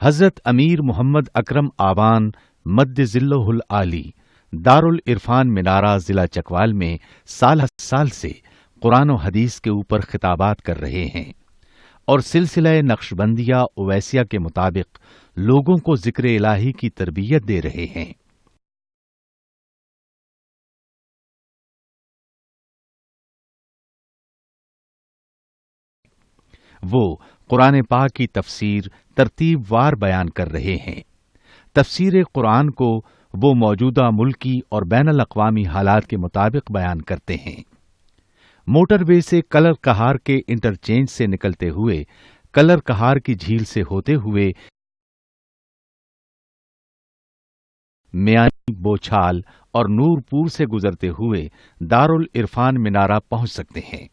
حضرت امیر محمد اکرم آوان مد ظلہ العالی دارالعرفان منارہ ضلع چکوال میں سال سال سے قرآن و حدیث کے اوپر خطابات کر رہے ہیں اور سلسلہ نقشبندیہ اویسیہ کے مطابق لوگوں کو ذکر الہی کی تربیت دے رہے ہیں۔ وہ قرآن پاک کی تفسیر ترتیب وار بیان کر رہے ہیں۔ تفسیر قرآن کو وہ موجودہ ملکی اور بین الاقوامی حالات کے مطابق بیان کرتے ہیں۔ موٹر وے سے کلر کہار کے انٹرچینج سے نکلتے ہوئے کلر کہار کی جھیل سے ہوتے ہوئے میانی، بوچھال اور نور پور سے گزرتے ہوئے دارالعرفان منارہ پہنچ سکتے ہیں۔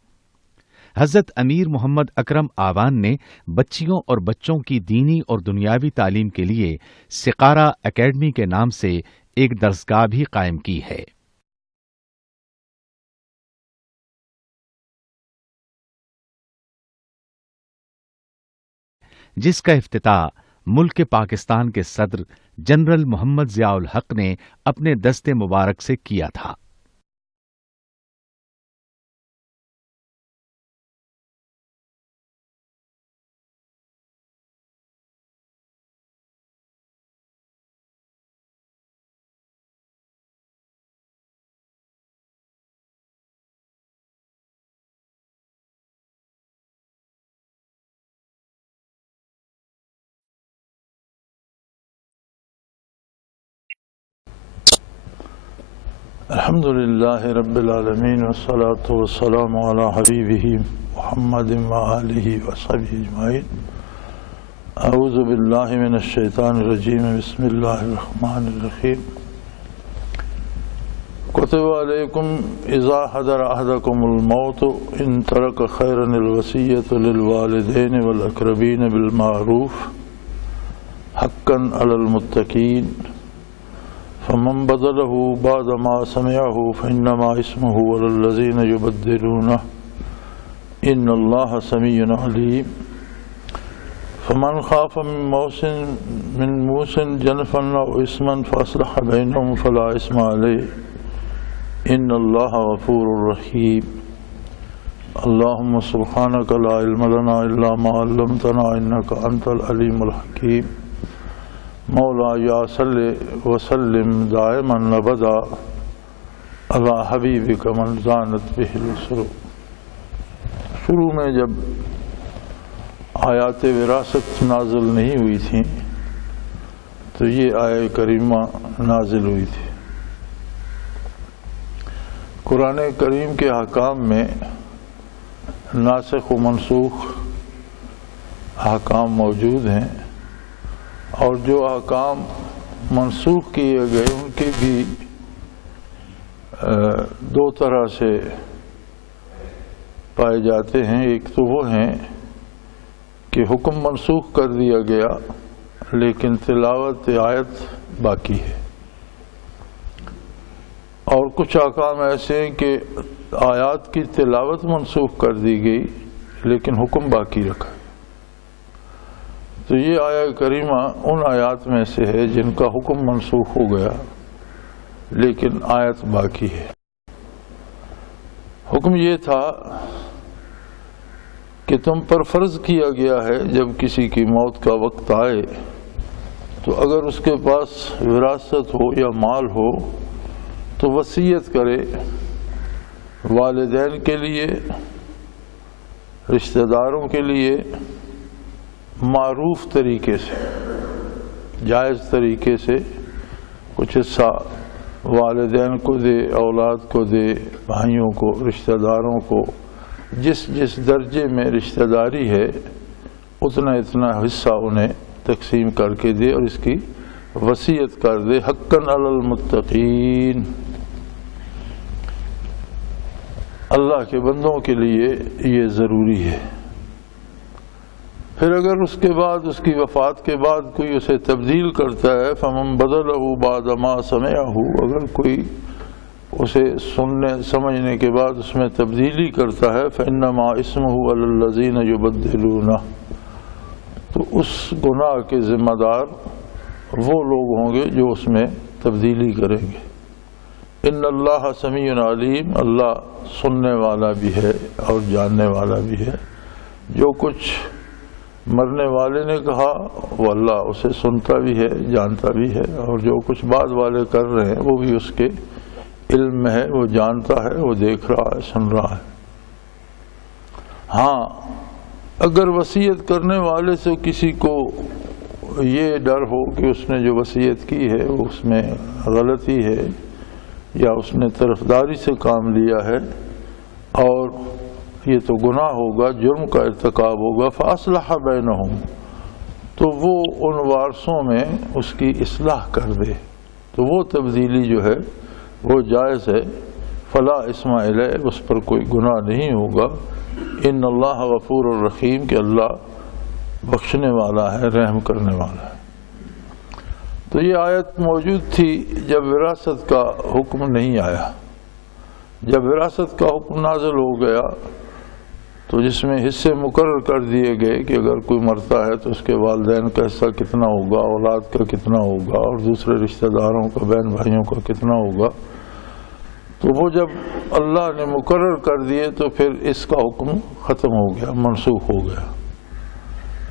حضرت امیر محمد اکرم آوان نے بچیوں اور بچوں کی دینی اور دنیاوی تعلیم کے لیے سقارہ اکیڈمی کے نام سے ایک درسگاہ بھی قائم کی ہے۔ جس کا افتتاح ملک پاکستان کے صدر جنرل محمد ضیاء الحق نے اپنے دست مبارک سے کیا تھا۔ الحمد للہ رب العالمین والصلاة والسلام علی حبیبہ محمد وآلہ وصحبہ اجمعین۔ اعوذ باللہ من الشیطان الرجیم، بسم اللہ الرحمن الرحیم۔ کتب علیکم اذا حضر احدکم الموت ان ترک خیرا الوصیۃ للوالدین والاقربین بالمعروف حقا علی المتقین فمن بدله بعد ما سمعه فإنما اسمه على الذين يبدلونه إن الله سميع عليم۔ فمن خاف من موص جنفا أو إثما فأصلح بينهم فلا إثم عليه إن الله غفور رحيم۔ اللهم سبحانك لا علم لنا إلا ما علمتنا إنك أنت العليم الحكيم۔ مولا یا صلی وسلم دائما ابدا علی حبیبک من زانت بہ السرور۔ شروع میں جب آیات وراثت نازل نہیں ہوئی تھیں تو یہ آیہ کریمہ نازل ہوئی تھی۔ قرآن کریم کے احکام میں ناسخ و منسوخ احکام موجود ہیں، اور جو احکام منسوخ کیے گئے ان کے بھی دو طرح سے پائے جاتے ہیں۔ ایک تو وہ ہیں کہ حکم منسوخ کر دیا گیا لیکن تلاوت آیت باقی ہے، اور کچھ احکام ایسے ہیں کہ آیات کی تلاوت منسوخ کر دی گئی لیکن حکم باقی رکھا۔ تو یہ آیہ کریمہ ان آیات میں سے ہے جن کا حکم منسوخ ہو گیا لیکن آیت باقی ہے۔ حکم یہ تھا کہ تم پر فرض کیا گیا ہے جب کسی کی موت کا وقت آئے تو اگر اس کے پاس وراثت ہو یا مال ہو تو وصیت کرے، والدین کے لیے، رشتہ داروں کے لیے، معروف طریقے سے، جائز طریقے سے کچھ حصہ والدین کو دے، اولاد کو دے، بھائیوں کو، رشتہ داروں کو، جس جس درجے میں رشتہ داری ہے اتنا اتنا حصہ انہیں تقسیم کر کے دے اور اس کی وصیت کر دے۔ حقا علی المتقین، اللہ کے بندوں کے لیے یہ ضروری ہے۔ پھر اگر اس کے بعد، اس کی وفات کے بعد کوئی اسے تبدیل کرتا ہے، فمن بدلہ بعد ما سمعہ، اگر کوئی اسے سننے سمجھنے کے بعد اس میں تبدیلی کرتا ہے، فإنما اسمہ علی الذین یبدلونہ، تو اس گناہ کے ذمہ دار وہ لوگ ہوں گے جو اس میں تبدیلی کریں گے۔ ان اللہ سمیع علیم، اللہ سننے والا بھی ہے اور جاننے والا بھی ہے۔ جو کچھ مرنے والے نے کہا وہ اللہ اسے سنتا بھی ہے، جانتا بھی ہے، اور جو کچھ بعد والے کر رہے ہیں وہ بھی اس کے علم میں ہے، وہ جانتا ہے، وہ دیکھ رہا ہے، سن رہا ہے۔ ہاں، اگر وصیت کرنے والے سے کسی کو یہ ڈر ہو کہ اس نے جو وصیت کی ہے وہ اس میں غلطی ہے یا اس نے طرفداری سے کام لیا ہے اور یہ تو گناہ ہوگا، جرم کا ارتکاب ہوگا، فَأَصْلَحَ بَيْنَهُمْ، تو وہ ان وارثوں میں اس کی اصلاح کر دے، تو وہ تبدیلی جو ہے وہ جائز ہے۔ فَلَا إِثْمَ عَلَيْهِ، اس پر کوئی گناہ نہیں ہوگا۔ ان اللہ غفور الرحیم، کہ اللہ بخشنے والا ہے، رحم کرنے والا ہے۔ تو یہ آیت موجود تھی جب وراثت کا حکم نہیں آیا۔ جب وراثت کا حکم نازل ہو گیا تو جس میں حصے مقرر کر دیے گئے کہ اگر کوئی مرتا ہے تو اس کے والدین کا حصہ کتنا ہوگا، اولاد کا کتنا ہوگا، اور دوسرے رشتہ داروں کا، بہن بھائیوں کا کتنا ہوگا، تو وہ جب اللہ نے مقرر کر دیے تو پھر اس کا حکم ختم ہو گیا، منسوخ ہو گیا۔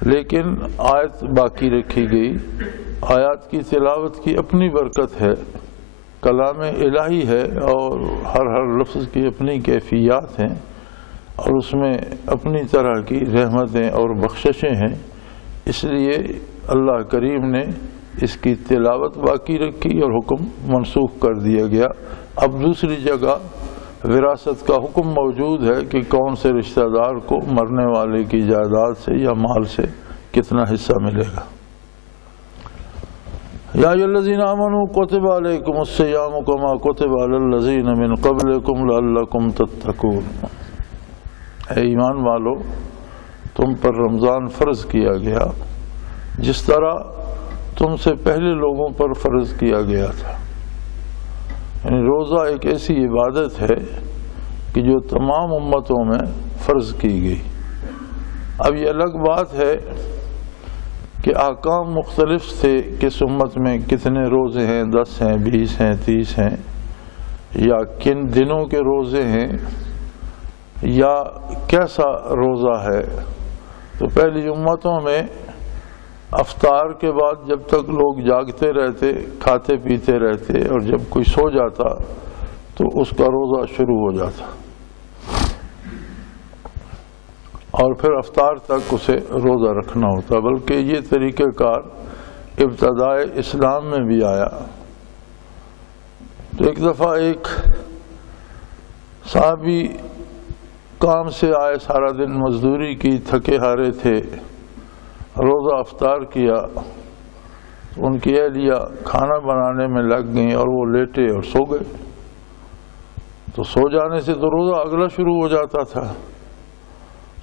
لیکن آیت باقی رکھی گئی۔ آیات کی تلاوت کی اپنی برکت ہے، کلام الہی ہے، اور ہر لفظ کی اپنی کیفیات ہیں، اور اس میں اپنی طرح کی رحمتیں اور بخششیں ہیں۔ اس لیے اللہ کریم نے اس کی تلاوت باقی رکھی اور حکم منسوخ کر دیا گیا۔ اب دوسری جگہ وراثت کا حکم موجود ہے کہ کون سے رشتہ دار کو مرنے والے کی جائیداد سے یا مال سے کتنا حصہ ملے گا۔ یا ایھا الذین آمنوا کتب علیکم الصیام کما کتب علی الذین من قبلکم لعلکم تتقون، اے ایمان والو، تم پر رمضان فرض کیا گیا جس طرح تم سے پہلے لوگوں پر فرض کیا گیا تھا۔ یعنی روزہ ایک ایسی عبادت ہے کہ جو تمام امتوں میں فرض کی گئی۔ اب یہ الگ بات ہے کہ احکام مختلف تھے، کس امت میں کتنے روزے ہیں، 10 ہیں، 20 ہیں، 30 ہیں، یا کن دنوں کے روزے ہیں، یا کیسا روزہ ہے۔ تو پہلی امتوں میں افطار کے بعد جب تک لوگ جاگتے رہتے، کھاتے پیتے رہتے، اور جب کوئی سو جاتا تو اس کا روزہ شروع ہو جاتا، اور پھر افطار تک اسے روزہ رکھنا ہوتا۔ بلکہ یہ طریقہ کار ابتدائے اسلام میں بھی آیا۔ تو ایک دفعہ ایک صحابی کام سے آئے، سارا دن مزدوری کی، تھکے ہارے تھے، روزہ افطار کیا، ان کی اہلیہ کھانا بنانے میں لگ گئیں اور وہ لیٹے اور سو گئے۔ تو سو جانے سے تو روزہ اگلا شروع ہو جاتا تھا۔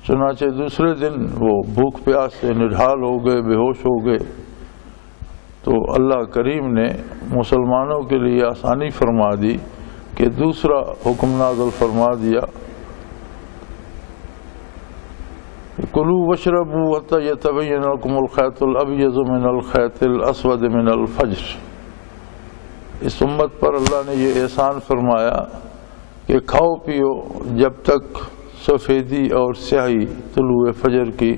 چنانچہ دوسرے دن وہ بھوک پیاس سے نڈھال ہو گئے، بے ہوش ہو گئے۔ تو اللہ کریم نے مسلمانوں کے لیے آسانی فرما دی کہ دوسرا حکم نازل فرما دیا، کلوا واشربوا حتی یتبین لکم الخیط الابیض من الخیط الاسود من الفجر۔ اس امت پر اللہ نے یہ احسان فرمایا کہ کھاؤ پیو جب تک سفیدی اور سیاہی طلوع فجر کی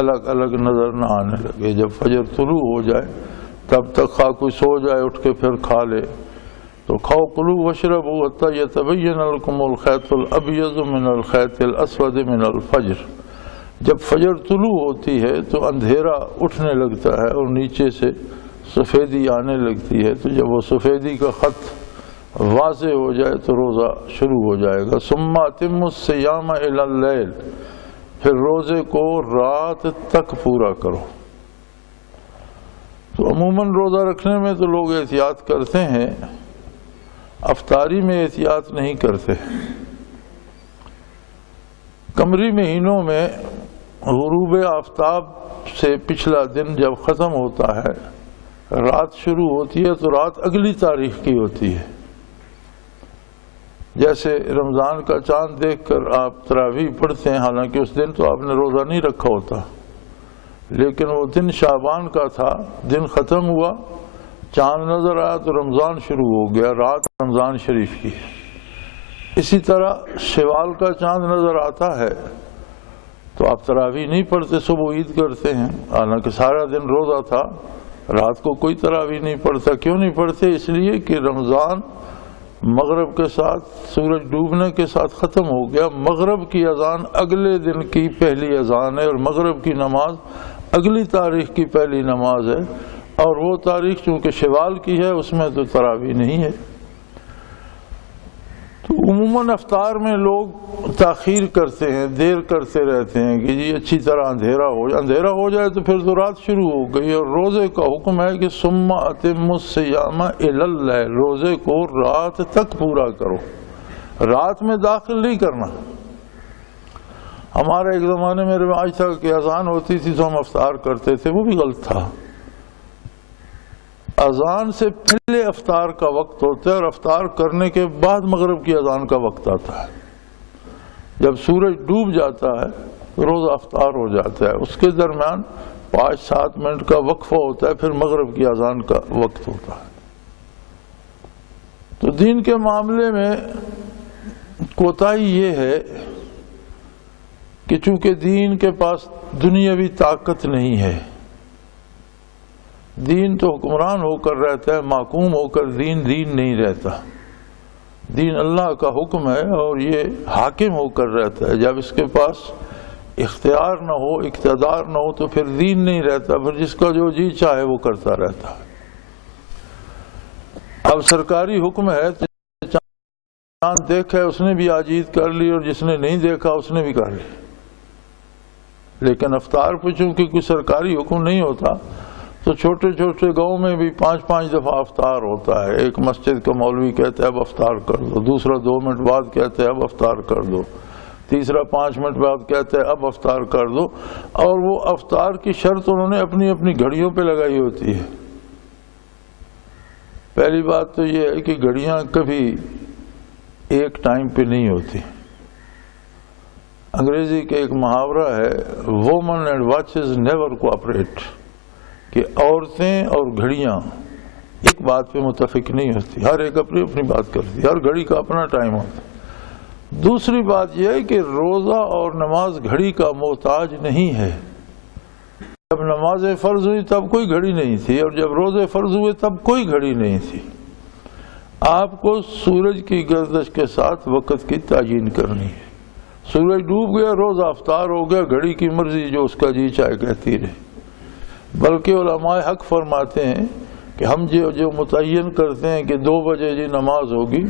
الگ الگ نظر نہ آنے لگے۔ جب فجر طلوع ہو جائے تب تک خواہ کوئی سو جائے اٹھ کے پھر کھا لے۔ تو کھاؤ کلوا واشربوا حتی یتبین لکم الخیط الابیض من الخیط الاسود من الفجر۔ جب فجر طلوع ہوتی ہے تو اندھیرا اٹھنے لگتا ہے اور نیچے سے سفیدی آنے لگتی ہے، تو جب وہ سفیدی کا خط واضح ہو جائے تو روزہ شروع ہو جائے گا۔ ثم اتموا الصیام الی اللیل، پھر روزے کو رات تک پورا کرو۔ تو عموماً روزہ رکھنے میں تو لوگ احتیاط کرتے ہیں، افطاری میں احتیاط نہیں کرتے۔ قمری مہینوں میں غروب آفتاب سے پچھلا دن جب ختم ہوتا ہے، رات شروع ہوتی ہے تو رات اگلی تاریخ کی ہوتی ہے۔ جیسے رمضان کا چاند دیکھ کر آپ تراویح پڑھتے ہیں، حالانکہ اس دن تو آپ نے روزہ نہیں رکھا ہوتا، لیکن وہ دن شعبان کا تھا، دن ختم ہوا، چاند نظر آیا تو رمضان شروع ہو گیا، رات رمضان شریف کی۔ اسی طرح شوال کا چاند نظر آتا ہے تو آپ تراویح نہیں پڑھتے، صبح عید کرتے ہیں، حالانکہ سارا دن روزہ تھا، رات کو کوئی تراویح نہیں پڑھتا۔ کیوں نہیں پڑھتے؟ اس لیے کہ رمضان مغرب کے ساتھ، سورج ڈوبنے کے ساتھ ختم ہو گیا۔ مغرب کی اذان اگلے دن کی پہلی اذان ہے، اور مغرب کی نماز اگلی تاریخ کی پہلی نماز ہے، اور وہ تاریخ چونکہ شوال کی ہے اس میں تو تراویح نہیں ہے۔ تو عموماً افطار میں لوگ تاخیر کرتے ہیں، دیر کرتے رہتے ہیں کہ جی اچھی طرح اندھیرا ہو جائے تو پھر تو رات شروع ہو گئی۔ اور روزے کا حکم ہے کہ ثم اتموا الصیام الی اللیل، روزے کو رات تک پورا کرو، رات میں داخل نہیں کرنا۔ ہمارے ایک زمانے میں رواج تھا کہ اذان ہوتی تھی تو ہم افطار کرتے تھے، وہ بھی غلط تھا۔ اذان سے پہلے افطار کا وقت ہوتا ہے، اور افطار کرنے کے بعد مغرب کی اذان کا وقت آتا ہے۔ جب سورج ڈوب جاتا ہے روزہ افطار ہو جاتا ہے، اس کے درمیان 5-7 منٹ کا وقفہ ہوتا ہے، پھر مغرب کی اذان کا وقت ہوتا ہے۔ تو دین کے معاملے میں کوتاہی یہ ہے کہ چونکہ دین کے پاس دنیاوی طاقت نہیں ہے، دین تو حکمران ہو کر رہتا ہے، محکوم ہو کر دین نہیں رہتا۔ دین اللہ کا حکم ہے اور یہ حاکم ہو کر رہتا ہے۔ جب اس کے پاس اختیار نہ ہو، اقتدار نہ ہو تو پھر دین نہیں رہتا، پھر جس کا جو جی چاہے وہ کرتا رہتا ہے۔ اب سرکاری حکم ہے، چاند دیکھا ہے اس نے بھی آج عید کر لی، اور جس نے نہیں دیکھا اس نے بھی کر لی۔ لیکن افطار پہ چونکہ کوئی سرکاری حکم نہیں ہوتا تو چھوٹے چھوٹے گاؤں میں بھی 5-5 دفعہ افطار ہوتا ہے۔ ایک مسجد کا مولوی کہتا ہے اب افطار کر دو، دوسرا 2 منٹ بعد کہتا ہے اب افطار کر دو، تیسرا 5 منٹ بعد کہتا ہے اب افطار کر دو، اور وہ افطار کی شرط انہوں نے اپنی اپنی گھڑیوں پہ لگائی ہوتی ہے۔ پہلی بات تو یہ ہے کہ گھڑیاں کبھی ایک ٹائم پہ نہیں ہوتی۔ انگریزی کا ایک محاورہ ہے woman and watches never cooperate, کہ عورتیں اور گھڑیاں ایک بات پہ متفق نہیں ہوتی، ہر ایک اپنی اپنی بات کرتی ہے، ہر گھڑی کا اپنا ٹائم ہوتا ہے۔ دوسری بات یہ ہے کہ روزہ اور نماز گھڑی کا محتاج نہیں ہے۔ جب نمازیں فرض ہوئی تب کوئی گھڑی نہیں تھی، اور جب روزے فرض ہوئے تب کوئی گھڑی نہیں تھی۔ آپ کو سورج کی گردش کے ساتھ وقت کی تعیین کرنی ہے۔ سورج ڈوب گیا، روزہ افطار ہو گیا، گھڑی کی مرضی جو اس کا جی چاہے کہتی رہے۔ بلکہ علماء حق فرماتے ہیں کہ ہم جو متعین کرتے ہیں کہ 2 بجے جی نماز ہوگی،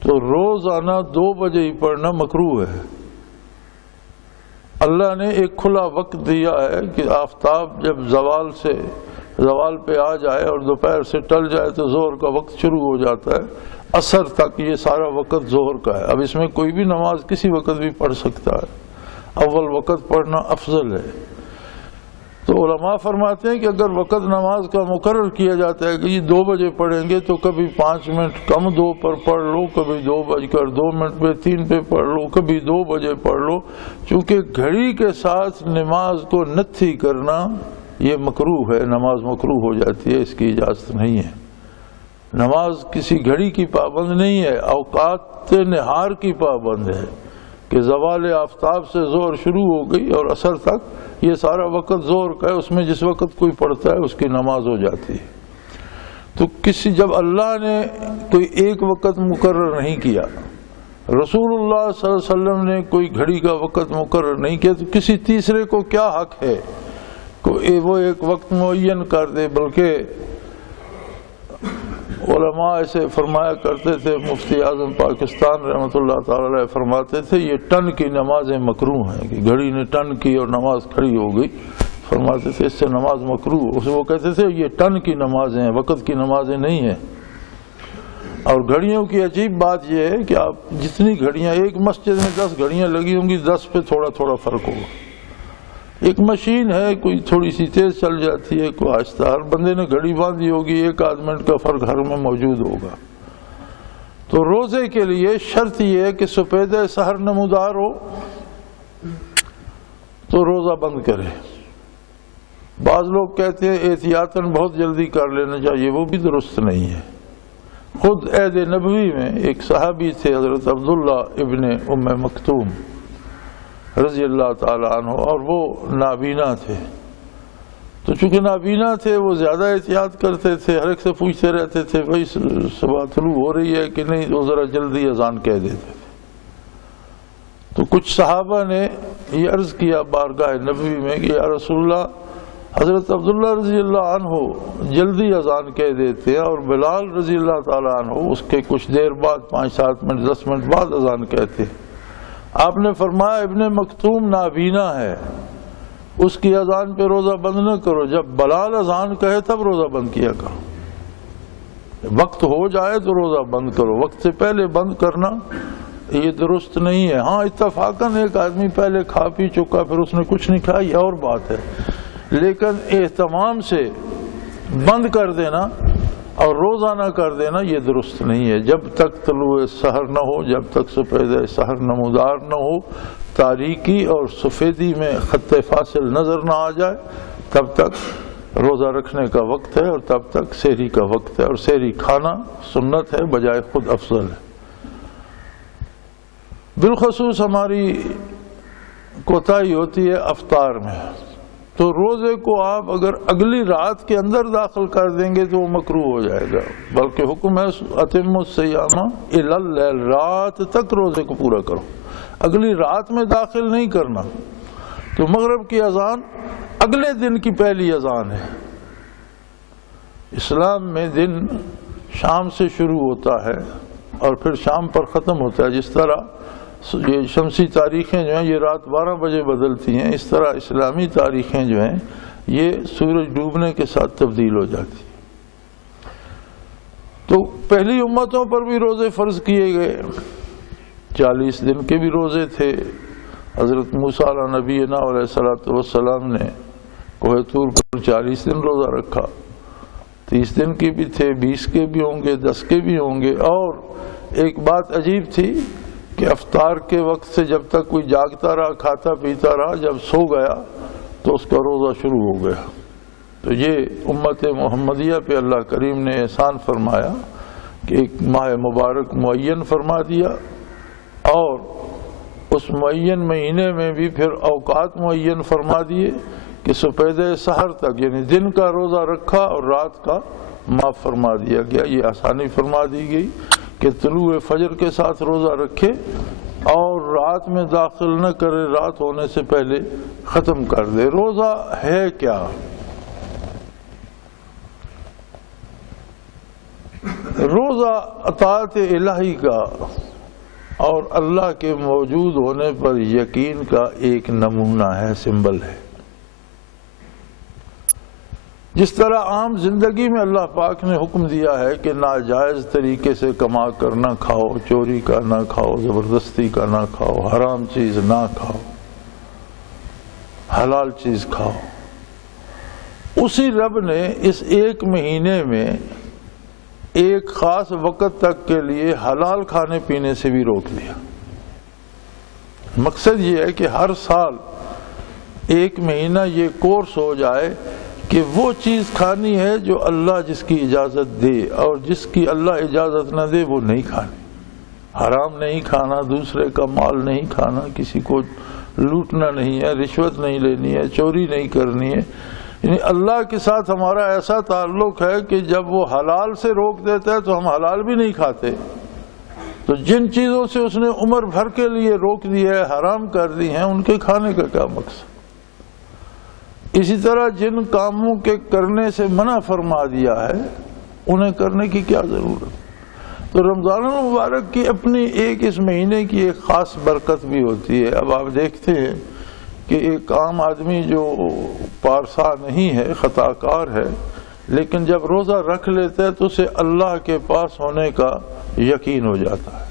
تو روزانہ 2 بجے ہی پڑھنا مکروہ ہے۔ اللہ نے ایک کھلا وقت دیا ہے کہ آفتاب جب زوال پہ آ جائے اور دوپہر سے ٹل جائے تو ظہر کا وقت شروع ہو جاتا ہے، عصر تک یہ سارا وقت ظہر کا ہے۔ اب اس میں کوئی بھی نماز کسی وقت بھی پڑھ سکتا ہے، اول وقت پڑھنا افضل ہے۔ تو علماء فرماتے ہیں کہ اگر وقت نماز کا مقرر کیا جاتا ہے کہ یہ 2 بجے پڑھیں گے تو کبھی 5 منٹ کم 2 پر پڑھ لو، کبھی 2:02 پہ 3 پہ پڑھ لو، کبھی 2 بجے پڑھ لو، چونکہ گھڑی کے ساتھ نماز کو نتھی کرنا یہ مکروہ ہے، نماز مکروہ ہو جاتی ہے، اس کی اجازت نہیں ہے۔ نماز کسی گھڑی کی پابند نہیں ہے، اوقات نہار کی پابند ہے کہ زوال آفتاب سے ظہر شروع ہو گئی اور عصر تک یہ سارا وقت ظہر کا ہے، اس میں جس وقت کوئی پڑھتا ہے اس کی نماز ہو جاتی ہے۔ تو جب اللہ نے کوئی ایک وقت مقرر نہیں کیا، رسول اللہ صلی اللہ علیہ وسلم نے کوئی گھڑی کا وقت مقرر نہیں کیا، تو کسی تیسرے کو کیا حق ہے کہ وہ ایک وقت معین کر دے؟ بلکہ علماء ایسے فرمایا کرتے تھے، مفتی اعظم پاکستان رحمۃ اللہ تعالی علیہ فرماتے تھے یہ ٹن کی نمازیں مکروہ ہیں، کہ گھڑی نے ٹن کی اور نماز کھڑی ہو گئی، فرماتے تھے اس سے نماز مکروہ۔ وہ کہتے تھے یہ ٹن کی نمازیں ہیں، وقت کی نمازیں نہیں ہیں۔ اور گھڑیوں کی عجیب بات یہ ہے کہ آپ جتنی گھڑیاں، ایک مسجد میں 10 گھڑیاں لگی ہوں گی، 10 پہ تھوڑا تھوڑا فرق ہوگا۔ ایک مشین ہے، کوئی تھوڑی سی تیز چل جاتی ہے، کوئی آہستہ، ہر بندے نے گھڑی باندھی ہوگی، 1 منٹ کا فرق ہر میں موجود ہوگا۔ تو روزے کے لیے شرط یہ ہے کہ سپید سحر نمودار ہو تو روزہ بند کرے، بعض لوگ کہتے ہیں احتیاطاً بہت جلدی کر لینا چاہیے، وہ بھی درست نہیں ہے۔ خود عہد نبوی میں ایک صحابی تھے حضرت عبداللہ ابن ام مکتوم رضی اللہ تعالیٰ عنہ، اور وہ نابینا تھے، تو چونکہ نابینا تھے وہ زیادہ احتیاط کرتے تھے، ہر ایک سے پوچھتے رہتے تھے بھائی صبح طلوع ہو رہی ہے کہ نہیں، وہ ذرا جلدی اذان کہہ دیتے تھے۔ تو کچھ صحابہ نے یہ عرض کیا بارگاہ نبوی میں کہ یا رسول اللہ، حضرت عبداللہ رضی اللہ عنہ جلدی اذان کہہ دیتے ہیں اور بلال رضی اللہ تعالیٰ عنہ اس کے کچھ دیر بعد 5-7 منٹ 10 منٹ بعد اذان کہتے ہیں۔ آپ نے فرمایا ابن مکتوم نابینا ہے، اس کی اذان پہ روزہ بند نہ کرو، جب بلال اذان کہے تب روزہ بند کیا کرو، وقت ہو جائے تو روزہ بند کرو، وقت سے پہلے بند کرنا یہ درست نہیں ہے۔ ہاں اتفاقاً ایک آدمی پہلے کھا پی چکا پھر اس نے کچھ نہیں کھایا، یہ اور بات ہے، لیکن اہتمام سے بند کر دینا اور روزہ نہ کر دینا یہ درست نہیں ہے۔ جب تک طلوع سحر نہ ہو، جب تک سپید سحر نمودار نہ ہو، تاریکی اور سفیدی میں خط فاصل نظر نہ آ جائے، تب تک روزہ رکھنے کا وقت ہے اور تب تک سحری کا وقت ہے، اور سحری کھانا سنت ہے بجائے خود افضل ہے۔ بالخصوص ہماری کوتاہی ہوتی ہے افطار میں، تو روزے کو آپ اگر اگلی رات کے اندر داخل کر دیں گے تو وہ مکروہ ہو جائے گا، بلکہ حکم ہے اتموا الصیام الی اللیل، رات تک روزے کو پورا کرو، اگلی رات میں داخل نہیں کرنا۔ تو مغرب کی اذان اگلے دن کی پہلی اذان ہے۔ اسلام میں دن شام سے شروع ہوتا ہے اور پھر شام پر ختم ہوتا ہے، جس طرح یہ شمسی تاریخیں جو ہیں یہ رات 12 بجے بدلتی ہیں، اس طرح اسلامی تاریخیں جو ہیں یہ سورج ڈوبنے کے ساتھ تبدیل ہو جاتی ہیں۔ تو پہلی امتوں پر بھی روزے فرض کیے گئے، 40 دن کے بھی روزے تھے۔ حضرت موسیٰ علیہ نبینا علیہ السلام نے کوہ طور پر 40 دن روزہ رکھا، 30 دن کے بھی تھے، 20 کے بھی ہوں گے، 10 کے بھی ہوں گے۔ اور ایک بات عجیب تھی کہ افطار کے وقت سے جب تک کوئی جاگتا رہا، کھاتا پیتا رہا، جب سو گیا تو اس کا روزہ شروع ہو گیا۔ تو یہ امت محمدیہ پہ اللہ کریم نے احسان فرمایا کہ ایک ماہ مبارک معین فرما دیا، اور اس معین مہینے میں بھی پھر اوقات معین فرما دیے کہ سپید سحر تک یعنی دن کا روزہ رکھا اور رات کا معاف فرما دیا گیا۔ یہ آسانی فرما دی گئی کہ طلوع فجر کے ساتھ روزہ رکھے اور رات میں داخل نہ کرے، رات ہونے سے پہلے ختم کر دے۔ روزہ ہے کیا؟ روزہ اطاعت الہی کا اور اللہ کے موجود ہونے پر یقین کا ایک نمونہ ہے، سمبل ہے۔ جس طرح عام زندگی میں اللہ پاک نے حکم دیا ہے کہ ناجائز طریقے سے کما کر نہ کھاؤ، چوری کا نہ کھاؤ، زبردستی کا نہ کھاؤ، حرام چیز نہ کھاؤ، حلال چیز کھاؤ، اسی رب نے اس ایک مہینے میں ایک خاص وقت تک کے لیے حلال کھانے پینے سے بھی روک دیا۔ مقصد یہ ہے کہ ہر سال ایک مہینہ یہ کورس ہو جائے کہ وہ چیز کھانی ہے جو اللہ جس کی اجازت دے، اور جس کی اللہ اجازت نہ دے وہ نہیں کھانی۔ حرام نہیں کھانا، دوسرے کا مال نہیں کھانا، کسی کو لوٹنا نہیں ہے، رشوت نہیں لینی ہے، چوری نہیں کرنی ہے۔ یعنی اللہ کے ساتھ ہمارا ایسا تعلق ہے کہ جب وہ حلال سے روک دیتا ہے تو ہم حلال بھی نہیں کھاتے۔ تو جن چیزوں سے اس نے عمر بھر کے لیے روک دیا ہے، حرام کر دی ہیں، ان کے کھانے کا کیا مقصد؟ اسی طرح جن کاموں کے کرنے سے منع فرما دیا ہے انہیں کرنے کی کیا ضرورت؟ تو رمضان المبارک کی اپنی ایک اس مہینے کی ایک خاص برکت بھی ہوتی ہے۔ اب آپ دیکھتے ہیں کہ ایک عام آدمی جو پارسا نہیں ہے، خطا کار ہے، لیکن جب روزہ رکھ لیتا ہے تو اسے اللہ کے پاس ہونے کا یقین ہو جاتا ہے۔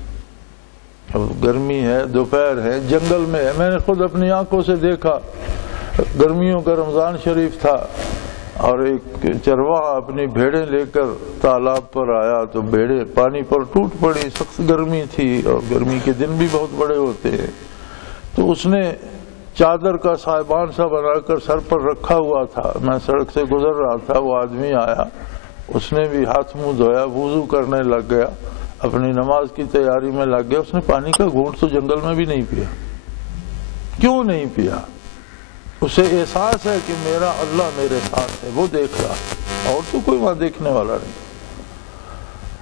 اب گرمی ہے، دوپہر ہے، جنگل میں ہے، میں نے خود اپنی آنکھوں سے دیکھا، گرمیوں کا رمضان شریف تھا اور ایک چرواہا اپنی بھیڑیں لے کر تالاب پر آیا تو بھیڑیں پانی پر ٹوٹ پڑی، سخت گرمی تھی اور گرمی کے دن بھی بہت بڑے ہوتے ہیں۔ تو اس نے چادر کا صاحبان سا بنا کر سر پر رکھا ہوا تھا. میں سڑک سے گزر رہا تھا, وہ آدمی آیا, اس نے بھی ہاتھ منہ دھویا, وضو کرنے لگ گیا, اپنی نماز کی تیاری میں لگ گیا. اس نے پانی کا گھونٹ تو جنگل میں بھی نہیں پیا. کیوں نہیں پیا؟ اسے احساس ہے کہ میرا اللہ میرے ساتھ ہے, وہ دیکھ رہا, اور تو کوئی وہاں دیکھنے والا نہیں.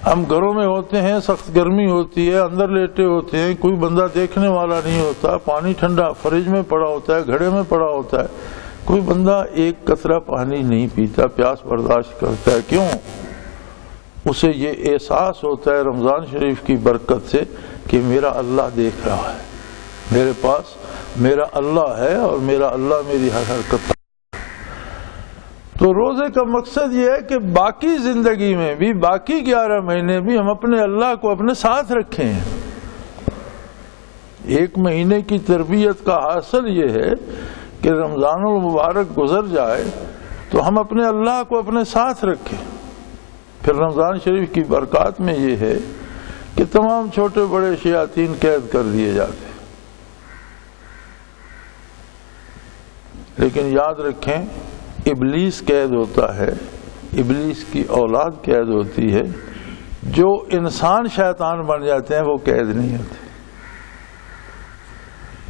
ہم گھروں میں ہوتے ہیں, سخت گرمی ہوتی ہے, اندر لیٹے ہوتے ہیں, کوئی بندہ دیکھنے والا نہیں ہوتا, پانی ٹھنڈا فریج میں پڑا ہوتا ہے, گھڑے میں پڑا ہوتا ہے, کوئی بندہ ایک قطرہ پانی نہیں پیتا, پیاس برداشت کرتا ہے. کیوں؟ اسے یہ احساس ہوتا ہے رمضان شریف کی برکت سے کہ میرا اللہ دیکھ رہا ہے, میرے پاس میرا اللہ ہے اور میرا اللہ میری ہر حرکت. تو روزے کا مقصد یہ ہے کہ باقی زندگی میں بھی, باقی 11 مہینے بھی ہم اپنے اللہ کو اپنے ساتھ رکھیں. ایک مہینے کی تربیت کا حاصل یہ ہے کہ رمضان المبارک گزر جائے تو ہم اپنے اللہ کو اپنے ساتھ رکھیں. پھر رمضان شریف کی برکات میں یہ ہے کہ تمام چھوٹے بڑے شیاطین قید کر دیے جاتے ہیں. لیکن یاد رکھیں, ابلیس قید ہوتا ہے, ابلیس کی اولاد قید ہوتی ہے. جو انسان شیطان بن جاتے ہیں وہ قید نہیں ہوتے.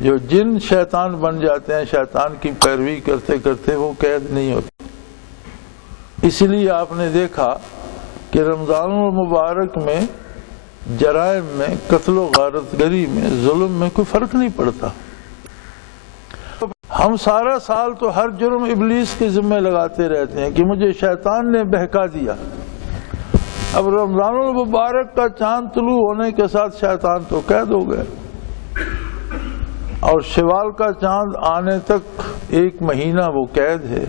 جو جن شیطان بن جاتے ہیں, شیطان کی پیروی کرتے کرتے, وہ قید نہیں ہوتے. اس لیے آپ نے دیکھا کہ رمضان المبارک میں جرائم میں, قتل و غارت گری میں, ظلم میں کوئی فرق نہیں پڑتا. ہم سارا سال تو ہر جرم ابلیس کے ذمہ لگاتے رہتے ہیں کہ مجھے شیطان نے بہکا دیا. اب رمضان المبارک کا چاند طلوع ہونے کے ساتھ شیطان تو قید ہو گیا, اور شوال کا چاند آنے تک 1 مہینہ وہ قید ہے.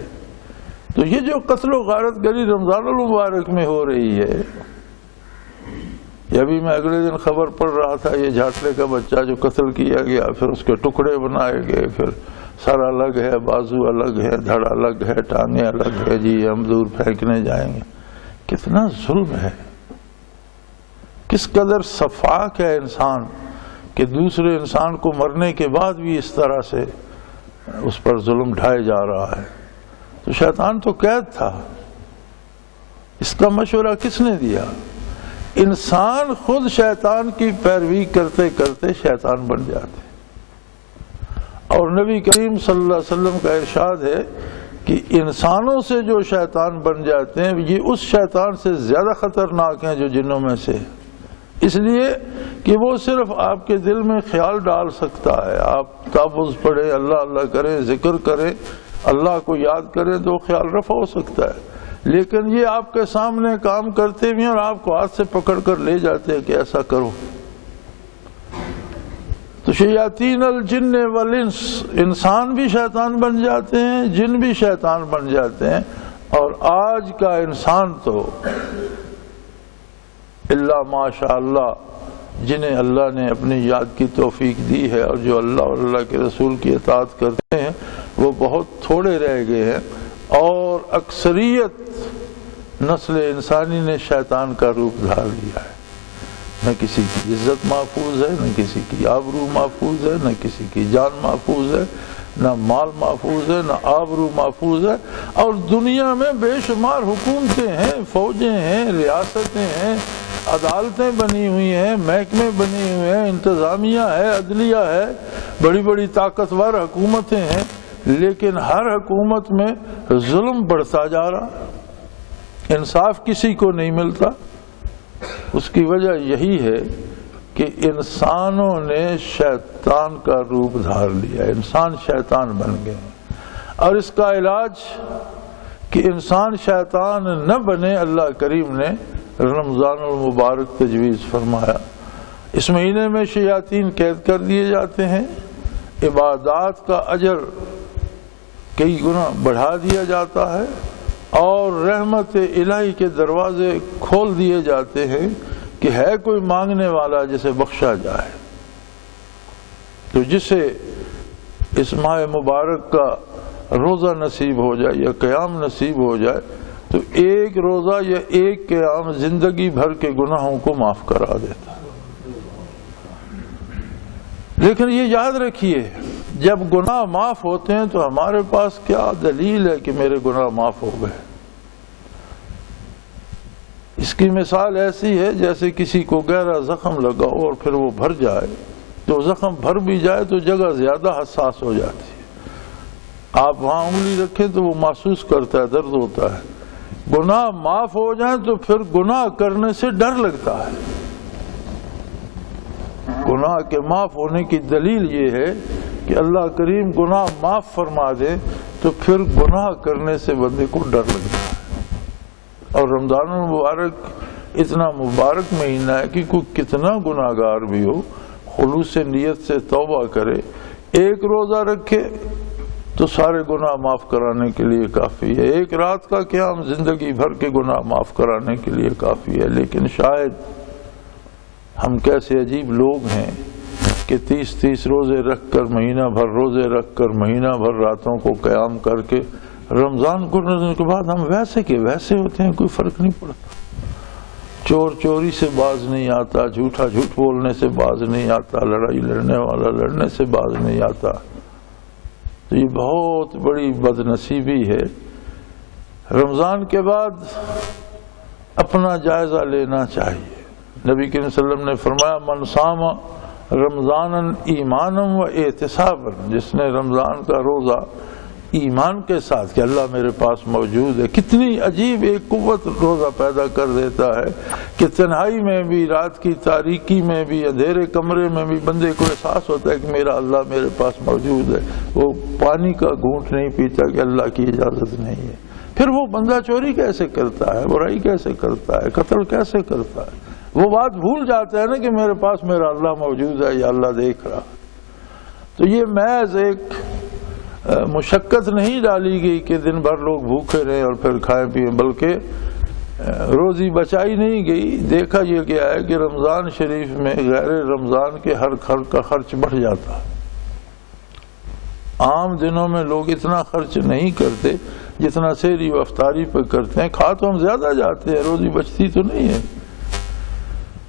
تو یہ جو قتل و غارت گری رمضان المبارک میں ہو رہی ہے, یہ ابھی میں اگلے دن خبر پڑھ رہا تھا, یہ جھاٹلے کا بچہ جو قتل کیا گیا, پھر اس کے ٹکڑے بنائے گئے, پھر سر الگ ہے, بازو الگ ہے, دھڑ الگ ہے, ٹانگیں الگ ہے, جی ہم دور پھینکنے جائیں گے. کتنا ظلم ہے, کس قدر سفاک ہے انسان کہ دوسرے انسان کو مرنے کے بعد بھی اس طرح سے اس پر ظلم ڈھائے جا رہا ہے. تو شیطان تو قید تھا. اس کا مشورہ کس نے دیا؟ انسان خود شیطان کی پیروی کرتے کرتے شیطان بن جاتے. اور نبی کریم صلی اللہ علیہ وسلم کا ارشاد ہے کہ انسانوں سے جو شیطان بن جاتے ہیں یہ اس شیطان سے زیادہ خطرناک ہیں جو جنوں میں سے. اس لیے کہ وہ صرف آپ کے دل میں خیال ڈال سکتا ہے. آپ تحفظ پڑھیں, اللہ اللہ کریں, ذکر کریں, اللہ کو یاد کریں تو خیال رفع ہو سکتا ہے. لیکن یہ آپ کے سامنے کام کرتے بھی ہیں اور آپ کو ہاتھ سے پکڑ کر لے جاتے ہیں کہ ایسا کرو. تو شیاطین الجن والانس, انسان بھی شیطان بن جاتے ہیں, جن بھی شیطان بن جاتے ہیں. اور آج کا انسان تو اللہ ماشاء اللہ جنہیں اللہ نے اپنی یاد کی توفیق دی ہے اور جو اللہ اور اللہ کے رسول کی اطاعت کرتے ہیں وہ بہت تھوڑے رہ گئے ہیں. اور اکثریت نسل انسانی نے شیطان کا روپ دھار لیا ہے. نہ کسی کی عزت محفوظ ہے, نہ کسی کی آبرو محفوظ ہے, نہ کسی کی جان محفوظ ہے, نہ مال محفوظ ہے, نہ آبرو محفوظ ہے. اور دنیا میں بے شمار حکومتیں ہیں, فوجیں ہیں, ریاستیں ہیں, عدالتیں بنی ہوئی ہیں, محکمے بنے ہوئے ہیں, انتظامیہ ہے, عدلیہ ہے, بڑی بڑی طاقتور حکومتیں ہیں. لیکن ہر حکومت میں ظلم بڑھتا جا رہا, انصاف کسی کو نہیں ملتا. اس کی وجہ یہی ہے کہ انسانوں نے شیطان کا روپ دھار لیا, انسان شیطان بن گئے. اور اس کا علاج کہ انسان شیطان نہ بنے, اللہ کریم نے رمضان المبارک تجویز فرمایا. اس مہینے میں شیاطین قید کر دیے جاتے ہیں, عبادات کا اجر کئی گنا بڑھا دیا جاتا ہے, اور رحمت الہی کے دروازے کھول دیے جاتے ہیں کہ ہے کوئی مانگنے والا جسے بخشا جائے. تو جسے اس ماہ مبارک کا روزہ نصیب ہو جائے یا قیام نصیب ہو جائے تو ایک روزہ یا ایک قیام زندگی بھر کے گناہوں کو معاف کرا دیتا. لیکن یہ یاد رکھیے جب گناہ معاف ہوتے ہیں تو ہمارے پاس کیا دلیل ہے کہ میرے گناہ معاف ہو گئے؟ اس کی مثال ایسی ہے جیسے کسی کو گہرا زخم لگا اور پھر وہ بھر جائے، تو زخم بھر بھی جائے تو جگہ زیادہ حساس ہو جاتی ہے، آپ وہاں انگلی رکھیں تو وہ محسوس کرتا ہے، درد ہوتا ہے۔ گناہ معاف ہو جائیں تو پھر گناہ کرنے سے ڈر لگتا ہے۔ گناہ کے معاف ہونے کی دلیل یہ ہے کہ اللہ کریم گناہ معاف فرما دے تو پھر گناہ کرنے سے بندے کو ڈر لگتا ہے۔ اور رمضان المبارک اتنا مبارک مہینہ ہے کہ کوئی کتنا گناہ گار بھی ہو، خلوص نیت سے توبہ کرے، ایک روزہ رکھے تو سارے گناہ معاف کرانے کے لیے کافی ہے۔ ایک رات کا قیام زندگی بھر کے گناہ معاف کرانے کے لیے کافی ہے۔ لیکن شاید ہم کیسے عجیب لوگ ہیں کہ 30 روزے رکھ کر، مہینہ بھر روزے رکھ کر، مہینہ بھر راتوں کو قیام کر کے رمضان گزرنے کے بعد ہم ویسے کے ویسے ہوتے ہیں، کوئی فرق نہیں پڑتا۔ چور چوری سے باز نہیں آتا، جھوٹا جھوٹ بولنے سے باز نہیں آتا، لڑائی لڑنے والا لڑنے سے باز نہیں آتا۔ تو یہ بہت بڑی بد نصیبی ہے۔ رمضان کے بعد اپنا جائزہ لینا چاہیے۔ نبی کریم صلی اللہ علیہ وسلم نے فرمایا من صام رمضانا ایمانا و احتسابا، جس نے رمضان کا روزہ ایمان کے ساتھ کہ اللہ میرے پاس موجود ہے، کتنی عجیب ایک قوت روزہ پیدا کر دیتا ہے کہ تنہائی میں بھی، رات کی تاریکی میں بھی، اندھیرے کمرے میں بھی بندے کو احساس ہوتا ہے کہ میرا اللہ میرے پاس موجود ہے۔ وہ پانی کا گھونٹ نہیں پیتا کہ اللہ کی اجازت نہیں ہے۔ پھر وہ بندہ چوری کیسے کرتا ہے، برائی کیسے کرتا ہے، قتل کیسے کرتا ہے؟ وہ بات بھول جاتا ہے نا کہ میرے پاس میرا اللہ موجود ہے یا اللہ دیکھ رہا۔ تو یہ محض ایک مشقت نہیں ڈالی گئی کہ دن بھر لوگ بھوکے رہیں اور پھر کھائیں پیئیں، بلکہ روزی بچائی نہیں گئی۔ دیکھا یہ گیا ہے کہ رمضان شریف میں غیر رمضان کے ہر کا خرچ بڑھ جاتا ہے۔ عام دنوں میں لوگ اتنا خرچ نہیں کرتے جتنا سحری و افطاری پہ کرتے ہیں۔ کھا تو ہم زیادہ جاتے ہیں، روزی بچتی تو نہیں ہے۔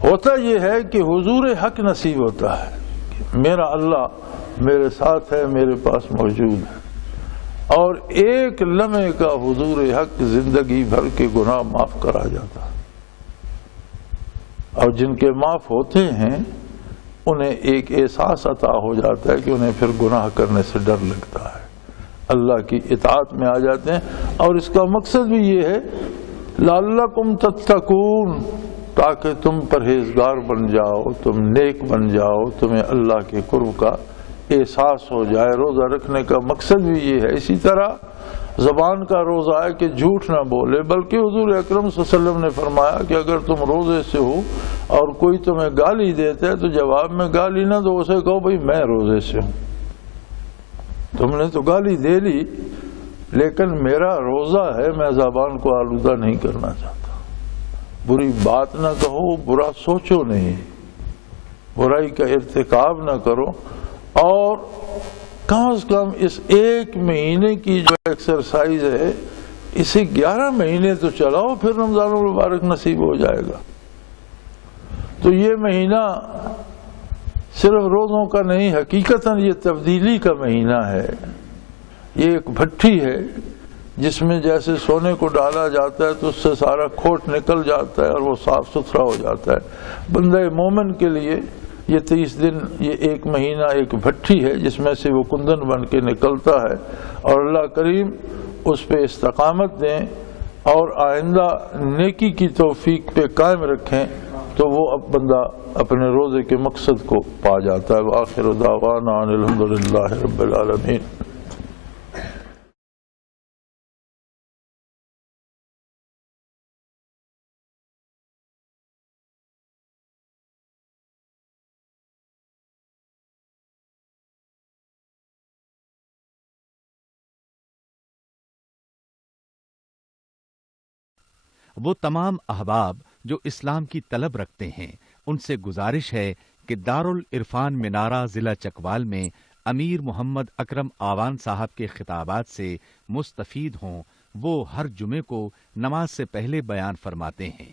ہوتا یہ ہے کہ حضور حق نصیب ہوتا ہے کہ میرا اللہ میرے ساتھ ہے، میرے پاس موجود ہے، اور ایک لمحے کا حضور حق زندگی بھر کے گناہ معاف کرا جاتا ہے۔ اور جن کے معاف ہوتے ہیں انہیں ایک احساس عطا ہو جاتا ہے کہ انہیں پھر گناہ کرنے سے ڈر لگتا ہے، اللہ کی اطاعت میں آ جاتے ہیں۔ اور اس کا مقصد بھی یہ ہے لعلکم تتقون، تاکہ تم پرہیزگار بن جاؤ، تم نیک بن جاؤ، تمہیں اللہ کے قرب کا احساس ہو جائے۔ روزہ رکھنے کا مقصد بھی یہ ہے۔ اسی طرح زبان کا روزہ ہے کہ جھوٹ نہ بولے، بلکہ حضور اکرم صلی اللہ علیہ وسلم نے فرمایا کہ اگر تم روزے سے ہو اور کوئی تمہیں گالی دیتا ہے تو جواب میں گالی نہ دو، اسے کہو بھئی میں روزے سے ہوں۔ تم نے تو گالی دے لی لیکن میرا روزہ ہے، میں زبان کو آلودہ نہیں کرنا چاہتا۔ بری بات نہ کہو، برا سوچو نہیں، برائی کا ارتکاب نہ کرو، اور کم از کم اس ایک مہینے کی جو ایکسرسائز ہے اسے 11 مہینے تو چلاؤ، پھر رمضان المبارک نصیب ہو جائے گا۔ تو یہ مہینہ صرف روزوں کا نہیں، حقیقتاً یہ تبدیلی کا مہینہ ہے۔ یہ ایک بھٹی ہے جس میں جیسے سونے کو ڈالا جاتا ہے تو اس سے سارا کھوٹ نکل جاتا ہے اور وہ صاف ستھرا ہو جاتا ہے۔ بندہ مومن کے لیے یہ 30 دن، یہ ایک مہینہ ایک بھٹی ہے جس میں سے وہ کندن بن کے نکلتا ہے، اور اللہ کریم اس پہ استقامت دیں اور آئندہ نیکی کی توفیق پہ قائم رکھیں تو وہ اب بندہ اپنے روزے کے مقصد کو پا جاتا ہے۔ وآخر دعوانا ان الحمدللہ رب العالمین۔ وہ تمام احباب جو اسلام کی طلب رکھتے ہیں ان سے گزارش ہے کہ دارالعرفان منارہ ضلع چکوال میں امیر محمد اکرم آوان صاحب کے خطابات سے مستفید ہوں۔ وہ ہر جمعے کو نماز سے پہلے بیان فرماتے ہیں۔